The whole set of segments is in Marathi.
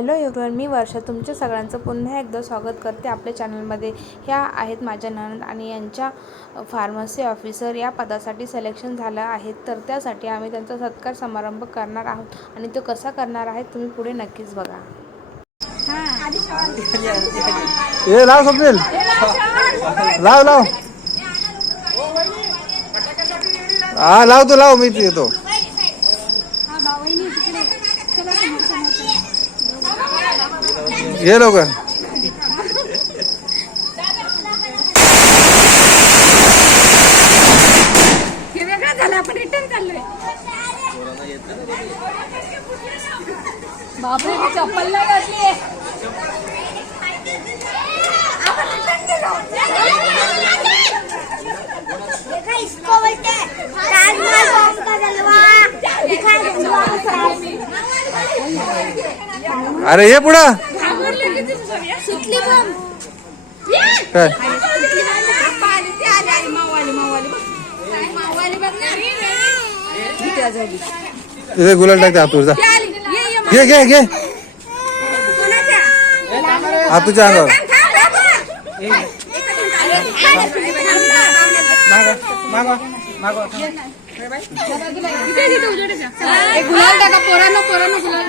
हॅलो एवरीवन मी वर्षा. तुमच्या सगळ्यांचं पुन्हा एकदा स्वागत करते आपल्या चॅनलमध्ये. ह्या आहेत माझ्या ननद आणि यांच्या फार्मसी ऑफिसर. या पदासाठी सिलेक्शन झालं आहे. तर त्यासाठी आम्ही त्यांचा सत्कार समारंभ करणार आहोत. आणि तो कसा करणार आहे तुम्ही पुढे नक्कीच बघा. ए लाव स्वप्नील. लाव लाव. हा लाव तू लाव मी येतो. ये लवकर हे वेगळं झालं आपण रिटर्न चाललोय. बापरे चप्पल नाही घातली. देखा इसको बोलते ताजमहल बॉम्ब का जलवा दिखा जलवा अरे ये पुढं सुतली बॉम्ब काय? तिथे गुलाल टाकते हातूर जा. घे घे घे. आतूच्या अंगावर. गुलाल टाका पोरांनो पोरांनो गुलाल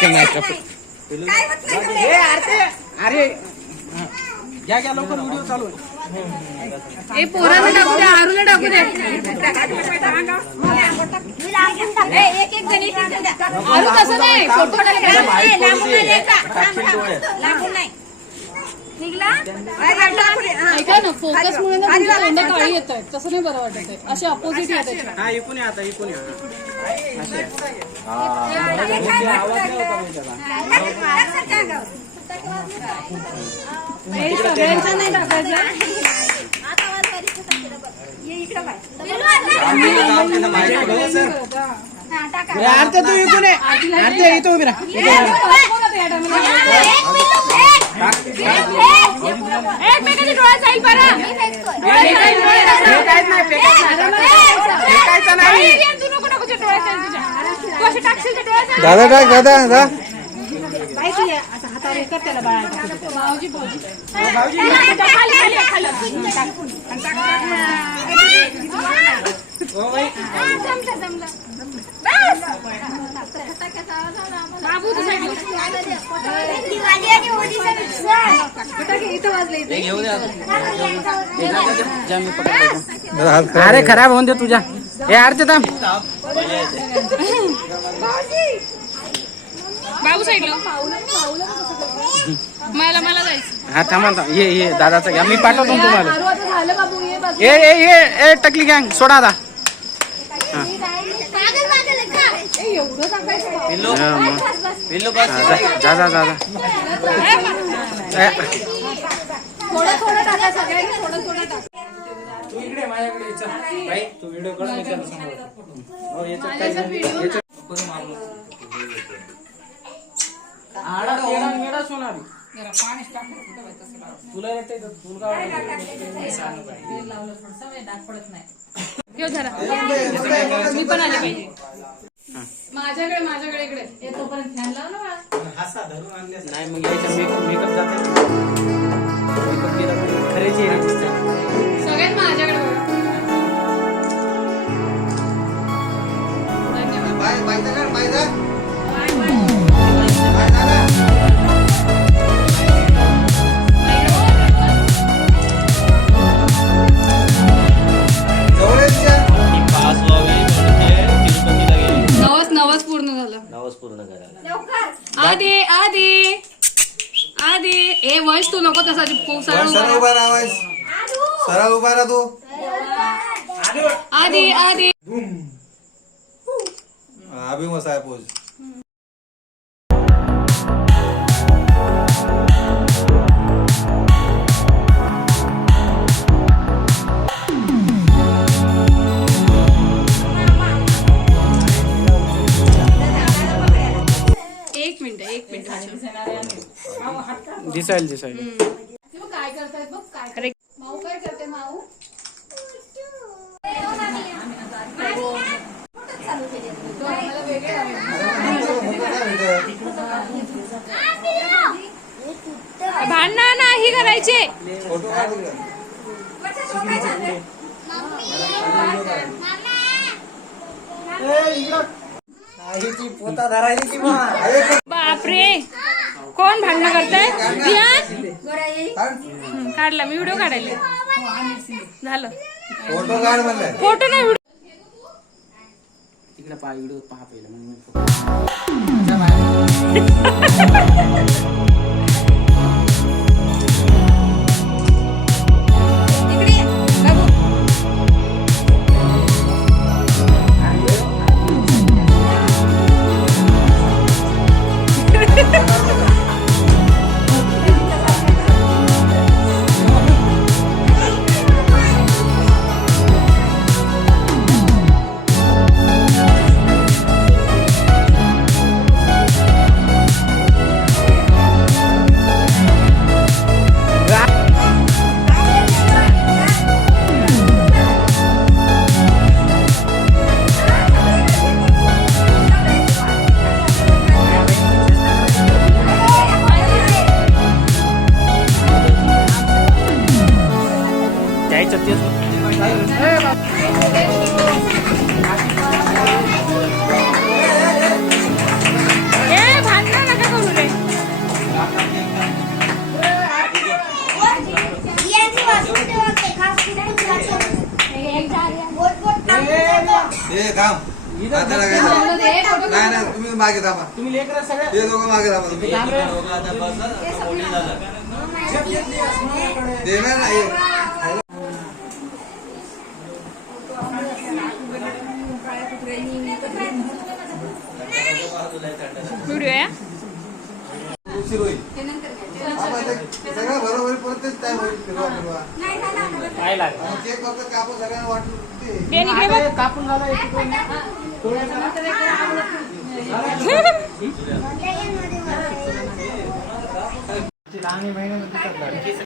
फोकस अरे घ्या घ्या लवकर व्हिडिओ चालू आहे. ए पोरांना टाकू दे आरूला टाकू दे मी लांबून टाकायचं. एक एक जणी आरू तसं नाही फोटो ऐका ना फोकस मुळे ना काळी येत आहेत तसं नाही बरं वाटत आहे. असे अपोजिट येत आहेत हा इकून या आता इकून या. हे. सगळ्यांचं नाही टाकायचं. अर्थ तू इकून ये. अर्थ इथं उभी राहा. एकमेकांनी डोळा जाईल बरं तू नको नको डोळ्यात जाईल तुझ्या. असे टाकशील डोळ्यात. दादा टाक दादा जा भाऊजी, भाऊजी. अरे खराब होऊन दे तुझ्या. हे अर्थ थांब. बाबू साईडला. मला मला जायचं. हा थांबा थांबा. ये ये दादाचा घ्या. मी पाठवतो तुम्हाला. ए ए ए ए टकली गँग सोडा आता पागल पागल आहे का? एवढं टाकायचं हा, मग. हा, जा जा जा जा ए, थोडं थोडं टाका सगळ्यांनी थोडं थोडं टाका तू इकडे माझ्याकडे चल. बाई, तू व्हिडिओ काढ मी त्याला सांगतो. हो, याच्यात काय झालं? याच्यात- आडा तेडा मेडा सोनारी. तुला येते का? तुला? घेऊ जरा मी पण आले पाहिजे माझ्याकडे माझ्याकडे इकडे हे तोपर्यंत फॅन लाव ना बाळा. नाही मग यायचं मेकअप मेकअप जाते मेकअप केला तर खरे चेहरे दिसतात सगळ्यात माझ्याकडे बघा. धन्यवाद. पास आधी. आधी. आधी ए वंश तू नको तसा खूप सारा सरळ उभा राहा. सरळ उभा राहा तू. आधी आधी अभिमस आहे पोज. दिसायला दिसायला. काय करतायत बघ काय अरे. माऊ काय करते माऊ? भांडणं नाही करायचे. बापरे. कोण भांडणं करताय? हं, काढला मी व्हिडिओ काढायला. झालं. फोटो काढ फोटो नाही व्हिडिओ. तिकडे पहा व्हिडिओ पहा पहिला काम. आता लागायचं. नाही नाही तुम्ही मागे थांबा. तुम्ही लेकरं सगळ्या ते दोघं मागे थांबा. तुम्ही. देणार नाही फिरवा फिरवा आणि फक्त कापूस सगळ्यांना ते बघ कापून झालं एक इकडे लहान महिन्यामध्ये दिसत